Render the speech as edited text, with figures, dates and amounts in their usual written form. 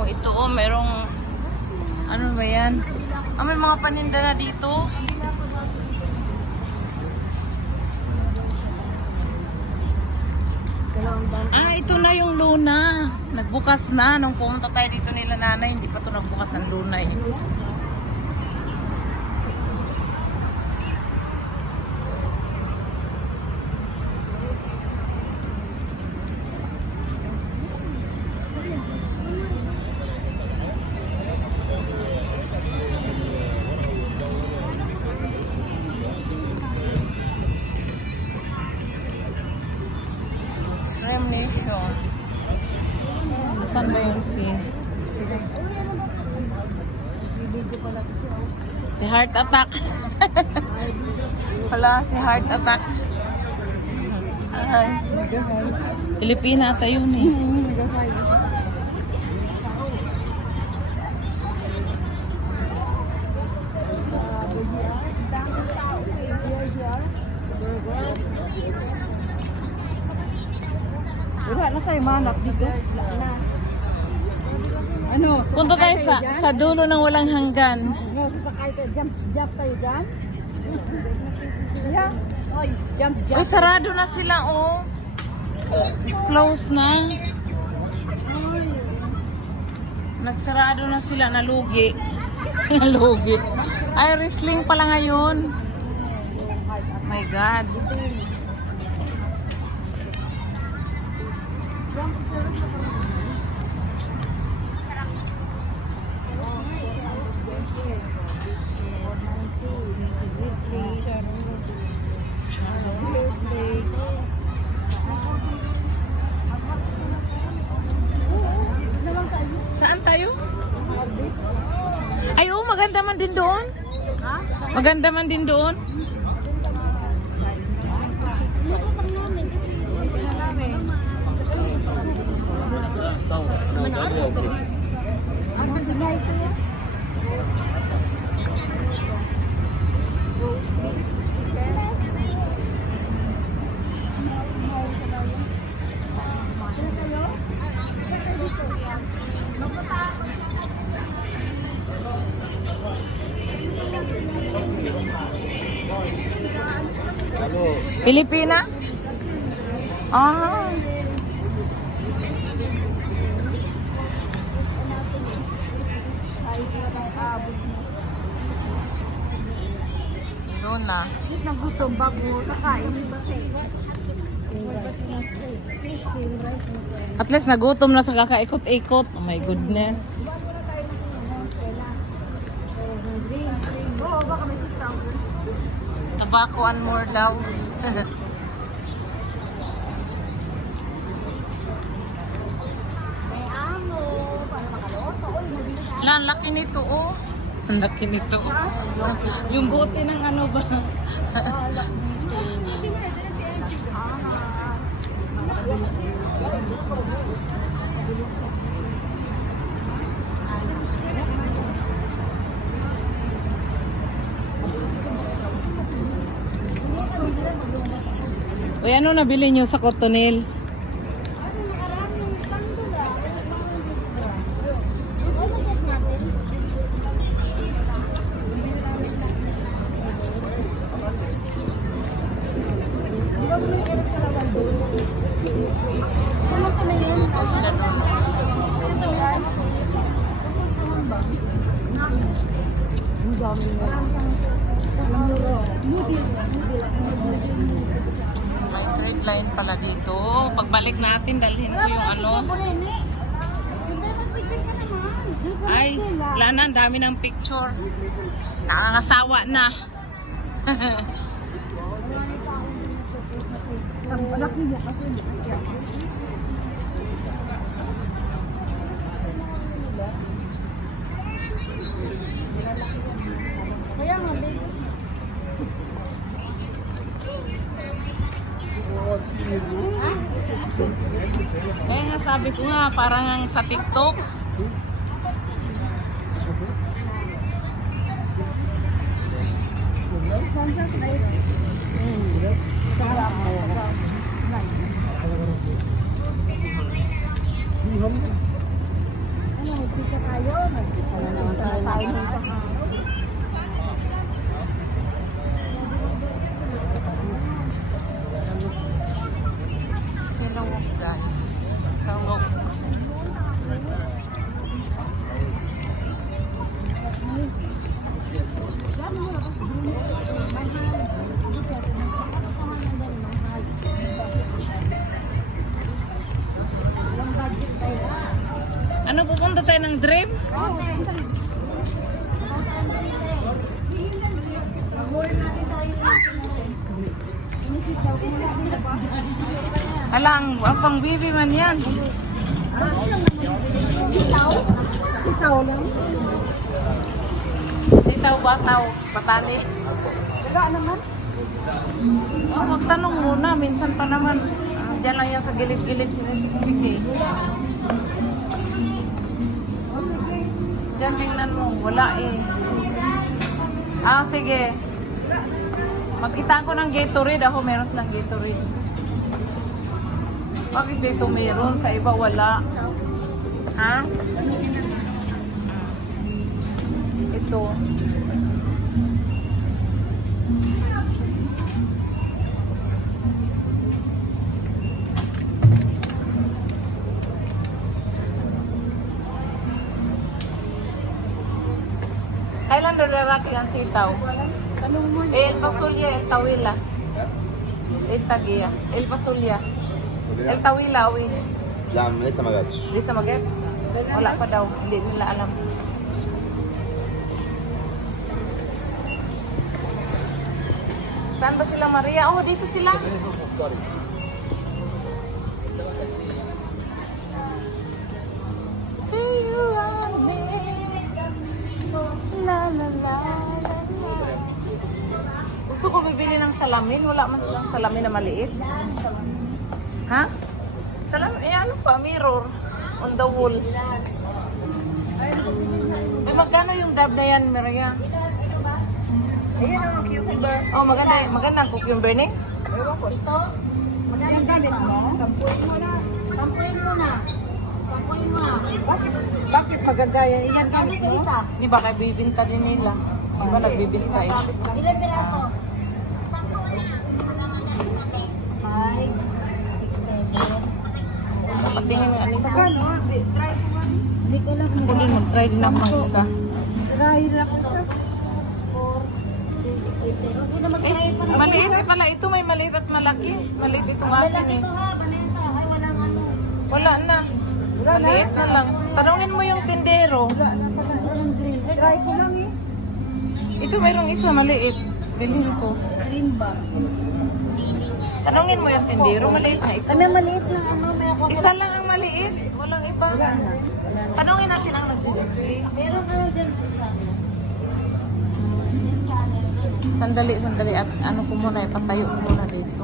Oh, ito oh, merong ano ba yan? Ah, may mga paninda na dito. Ah, ito na yung Luna. Nagbukas na. Nung pumunta tayo dito nila nanay, hindi pa ito nagbukas ang Luna eh. Shrimp Nation. Saan ba yun si Heart Attack? Wala, si Heart Attack. Ay, Pilipina ata yun eh. Wala na tayo manap dito. Ano? Punta tayo sa dulo ng walang hanggan. No, sasakay tayo. Jump tayo dyan. Yeah. Oy, jump. Uy, sarado na sila oh. It's closed na. Nagsarado na sila, nalugi. Nalugi. Ay, wrestling pala ngayon. Oh my God. Saan tayo? Ay, oh, maganda man din doon. Maganda man din doon. Pilipina? Ah. Doon na. Nagutom bago kakain. At least nagutom na sa kakaikot-ikot. Oh my goodness. Tobacco and more daw. Ang laki nito oh. Ang laki nito. Yung bote ng ano ba? Uy, ano nabili nyo sa Cotonel? Dito sila doon. May trade line pala dito. Pagbalik natin, dalhin ko yung ano. Ay, wala na, ang dami ng picture. Nakakasawa na. Kaya nga sabi ko nga, parang sa TikTok. Nagkita tayo. Nagkita na naman tayo. Still a walk, guys. Still a walk. Ano, pupunta tayo ng dream? Alang, apang bibi man yan. Ikaw lang. Itaw ba? Tao? Patali? Wala naman. Oh, magtanong muna. Minsan pa naman. Diyan lang yan sa gilid-gilid sinisiksik eh. Diyan tingnan mo. Wala eh. Ah, sige. Magkita ko ng Gatorade. Ako meron silang Gatorade. Bakit dito meron? Sa iba wala. Ha? Ito. Kailan dararating ang sitaw? Tanong mo. El Pasulya, El Tawila. El Tagia. El Pasulya. El Tawila, uwi. لا لسه ما جاتش. Di sa Maget? Wala pa daw. Hindi nila alam. Saan ba sila, Maria? Oh, dito sila. To you and me. La la la la la. Gusto ko bibili ng salamin. Wala man silang salamin na maliit. Ha? Salamin? Eh, ano pa? Mirror. On the wall. Eh, magkano yung dab na yan, Maria? Ayan ang cucumber. Oh, maganda. Maganda ang cucumber ni. Ewan ko. Ito. Yung gamit mo? Sampuin mo na. Sampuin mo na. Sampuin mo na. Bakit magagaya? Iyan gamit mo? Di ba kaya bibinta din nila? Di ba nagbibinta eh? Ilan piraso? 5, 6, 7. Patingin nga alin. Magkano? Try ko nga. Hindi ko lang. Ako din mag-try din ako ng isa. Try lang ko sa. Eh, maliit eh pala. Ito may maliit at malaki. Maliit itong akin eh. ha, Vanessa. Ay, walang ano. Wala na. Maliit na lang. Tanungin mo yung tindero. Wala na pala. Walang green. Try ko lang eh. Ito mayroong isa maliit. Bilhin ko. Green ba? Tanungin mo yung tindero. Maliit na ito. May maliit na ano. May ako. Isa lang ang maliit. Walang iba. Wala na. Tanungin natin ang nag-display. Meron kayo dyan. Sandali. At ano ko muna, ipatayo ko muna dito.